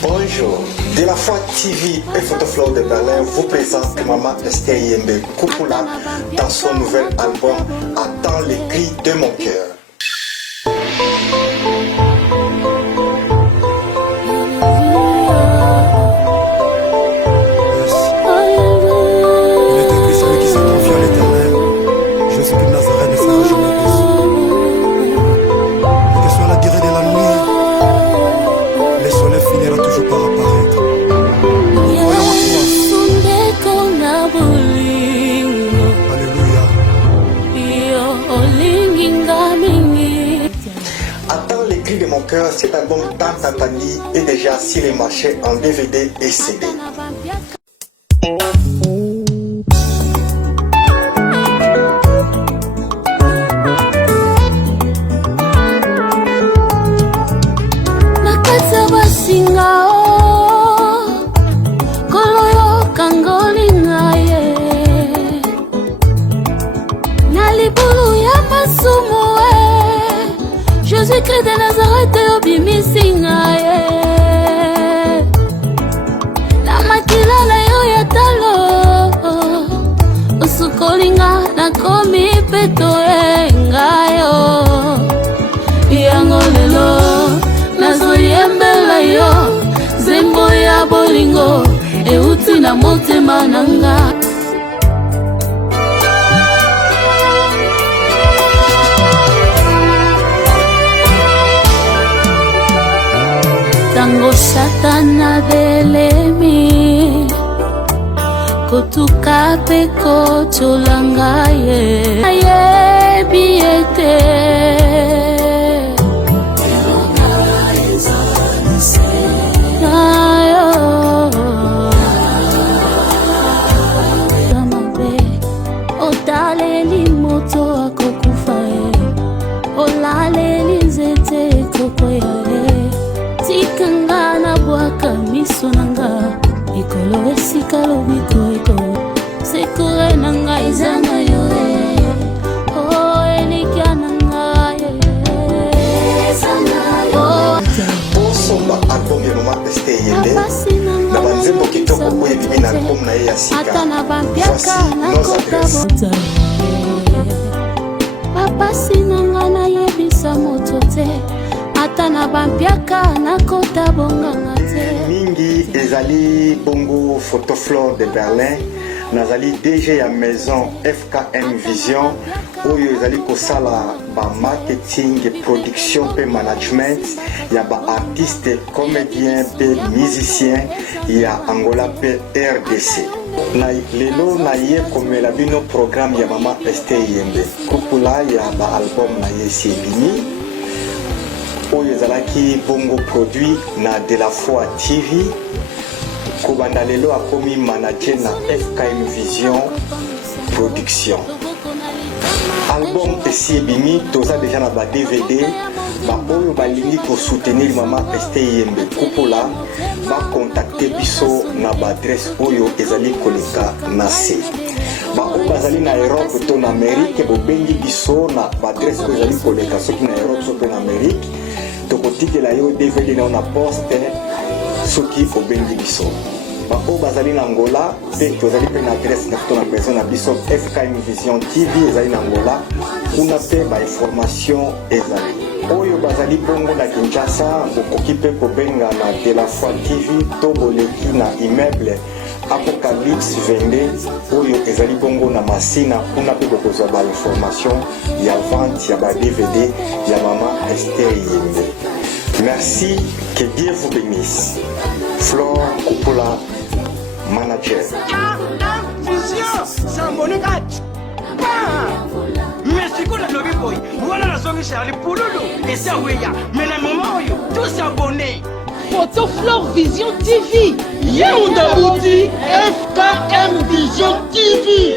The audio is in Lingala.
Bonjour, de la foi TV et Photoflore de Berlin vous présente Maman Esther Yembe Kupula dans son nouvel album Attends les cris de mon cœur. Attends les cris de mon cœur, cet album tant attendu est déjà sur les marchés en DVD et CD. Jésus-Christ de Nazareth obimisinga ye na makila na yo ya talo usukolinga nakomi peto engayo yango lelo nazoyembela yo zembo ya bolingo euti na motema nanga. Tango satana belemi kotuka pe kotolanga ye biete otaleli moto akokufa ye olaleli nzete kokoya ye tikanga na bwaka miso nanga ekolo esika lobiko eko sekure nanga izanga yo elikia nanga Bosomba album ya Maman Esther Yembe na banzembo kitoko oyo ebimi na album na ye ya sika. Voici nos adresses. Papa sinanga na yebisa moto te atana bampiaka na kota bonganga te mingi ezali bongo Photoflore de Berlin nazali DG ya maison FKM Vision oyo ezali kosala ba marketing production pe management ya ba artiste comédien pe musicien ya Angola pe RDC. Na lelo na ye komela bino programme ya Maman Esther Yembe Kupula ya ba album na ye sebini oyo ezalaki bongo produit na De La Foi TV kobanda lelo akomi manager na FKM Vision Production. Album esi ebimi toza deja na ba DVD oyo balingi kosoutenir Maman Esther Yembe Kupula bakontakte biso na baadresse oyo ezali koleka na se. Oyo bazali na Europe to na Amerique bobengi biso na baadresse oyo ezali koleka soki na Europe soki na Amerique tokotikela yo DVD na na poste soki obengi biso. Oyo bazali na Angola pe tozali pe na adresse na to na maison na biso FKM Vision TV ezali na Angola kuna pe ba information ezali. Oyo bazali bongo na Kinshasa bokoki pe kobenga na De La Foi TV to boleki na immeuble Apocalypse 22 oyo ezali bongo na Masina kuna pe bokozwa ba information ya vente ya ba DVD ya Maman Esther Yembe. Merci, que Dieu vous bénisse. Flore Kupula, manager. Merci pour le lobby boy. Voilà la songe Charlie Pouloulou. Et ça, oui, mais le moment où tous abonnés. Photoflore Vision TV. Yehuda Bouti, FKM Vision TV.